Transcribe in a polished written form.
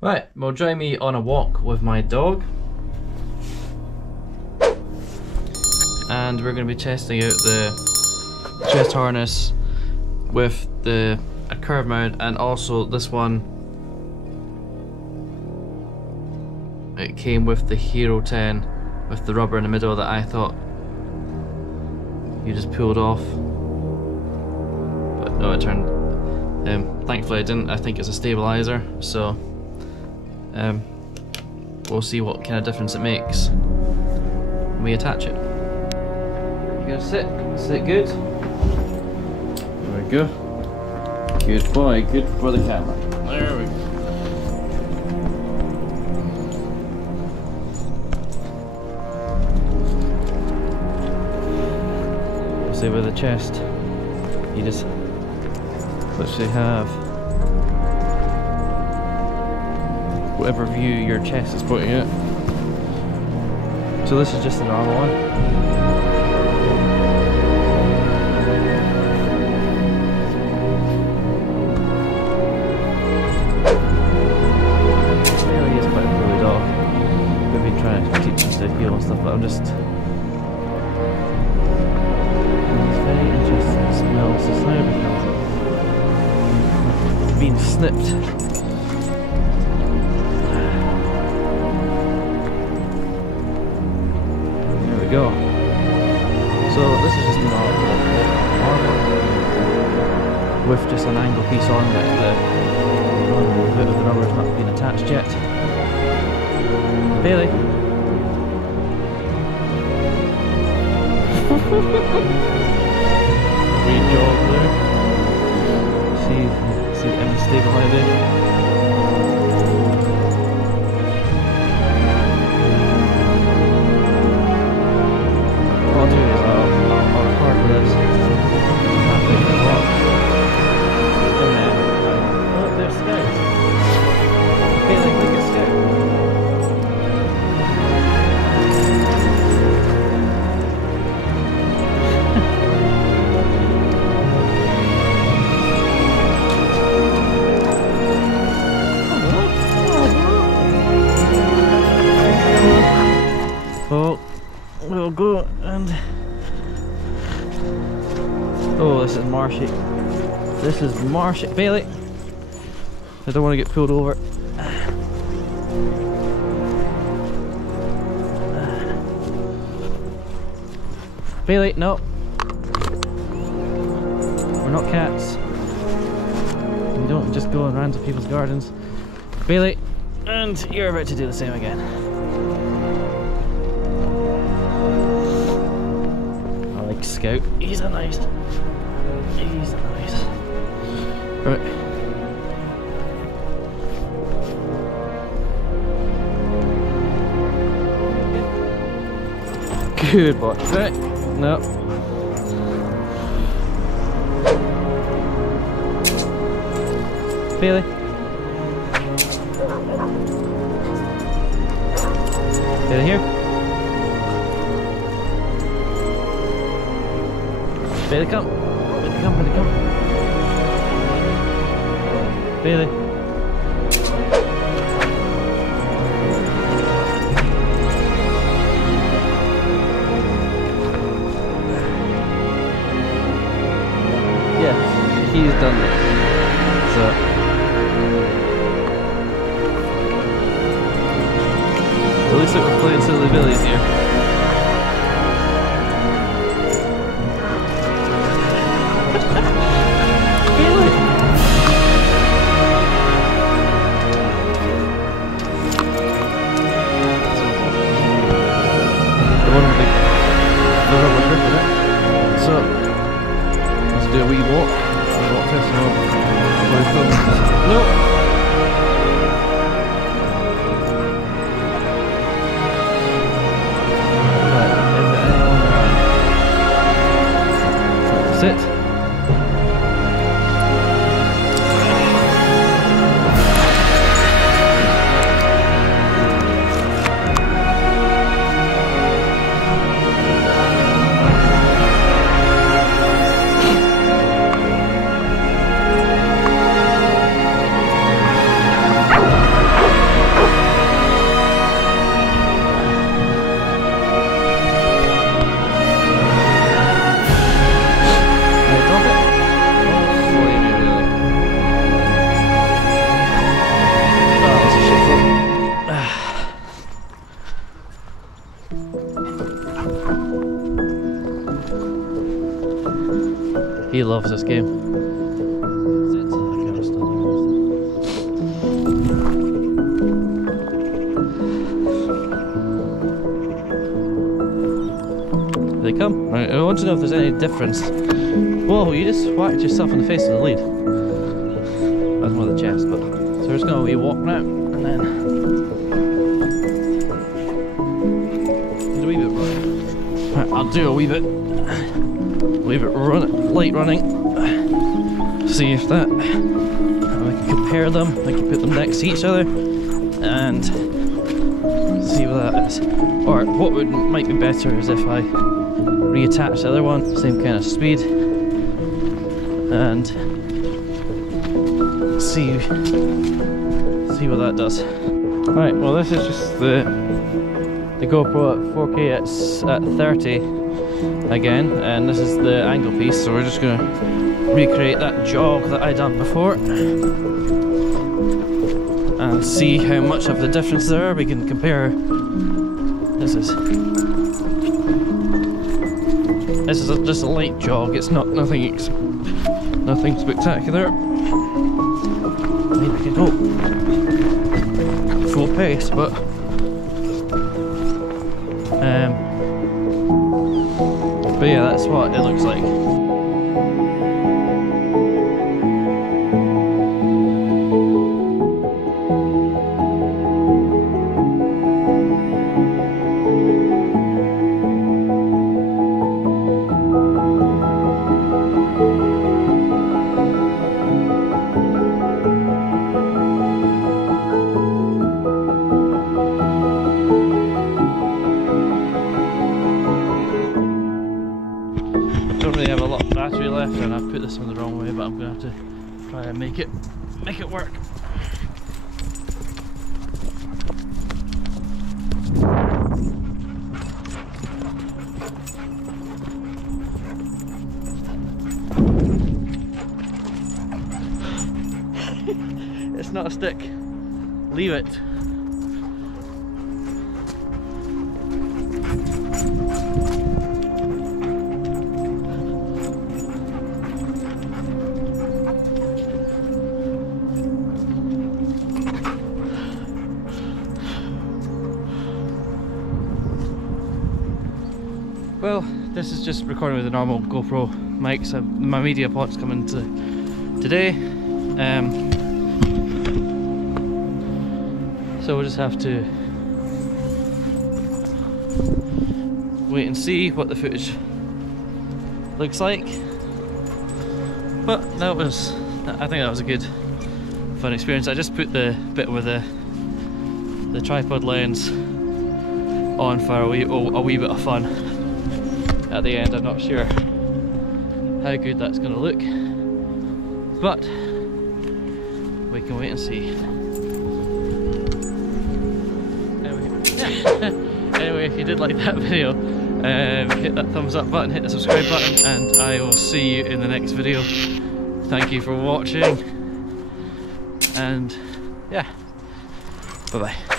Right, well, join me on a walk with my dog. And we're going to be testing out the chest harness with a curve mount, and also this one, it came with the Hero 10 with the rubber in the middle that I thought you just pulled off, but no, it turned, thankfully I didn't. I think it's a stabilizer, so we'll see what kind of difference it makes when we attach it. You're gonna sit good. There we go. Good boy, good for the camera. There we go. See, with the chest, you just literally have whatever view your chest is pointing at. So this is just the normal one. Really is quite a cool dog. We've been trying to teach him to heel and stuff, but I'm just... very interesting smell. So now becomes being snipped. There we go. So this is just an armor with just an angle piece on that the bit of the rubber has not been attached yet. Bailey. Great job there. See them stabilizing. What I'll do is I'll record this. I'll take a walk. And then, oh, there's Scout. Feeling like a Scout. Oh, we'll go and... oh, this is marshy. This is marshy. Bailey! I don't want to get pulled over. Bailey, no. We're not cats. We don't just go around to people's gardens. Bailey, and you're about to do the same again. Scout. He's a nice. Right. Good boy. Right. No. Bailey. Bailey here. Bailey, come. Bailey, come. Bailey, come. Bailey. Yeah, he's done this. So. At least we're playing silly billies here. loves this game. They come. Right, I want to know if there's any difference. Whoa, you just whacked yourself in the face with the lead. That's more the chest, but so we're just gonna be walking out and then do a wee bit running. Right, I'll do a wee bit light running. See if that we can compare them. I can put them next to each other and see what that is. Or what might be better is if I reattach the other one, same kind of speed, and see what that does. Right, well this is just the GoPro at 4K, it's at 30 again, and this is the angle piece, so we're just going to recreate that jog that I done before and see how much of the difference there. We can compare. This is just a light jog. It's nothing spectacular. I mean, we can go full pace, but yeah, that's what it looks like. Have a lot of battery left, and I've put this one the wrong way, but I'm gonna have to try and make it work. It's not a stick. Leave it. Well, this is just recording with the normal GoPro mics. My media pod's coming today, so we'll just have to wait and see what the footage looks like. But I think that was a good, fun experience. I just put the bit with the tripod lens on for a wee bit of fun. At the end, I'm not sure how good that's going to look, but we can wait and see. Anyway, if you did like that video, hit that thumbs up button, hit the subscribe button, and I will see you in the next video. Thank you for watching, and yeah, bye bye.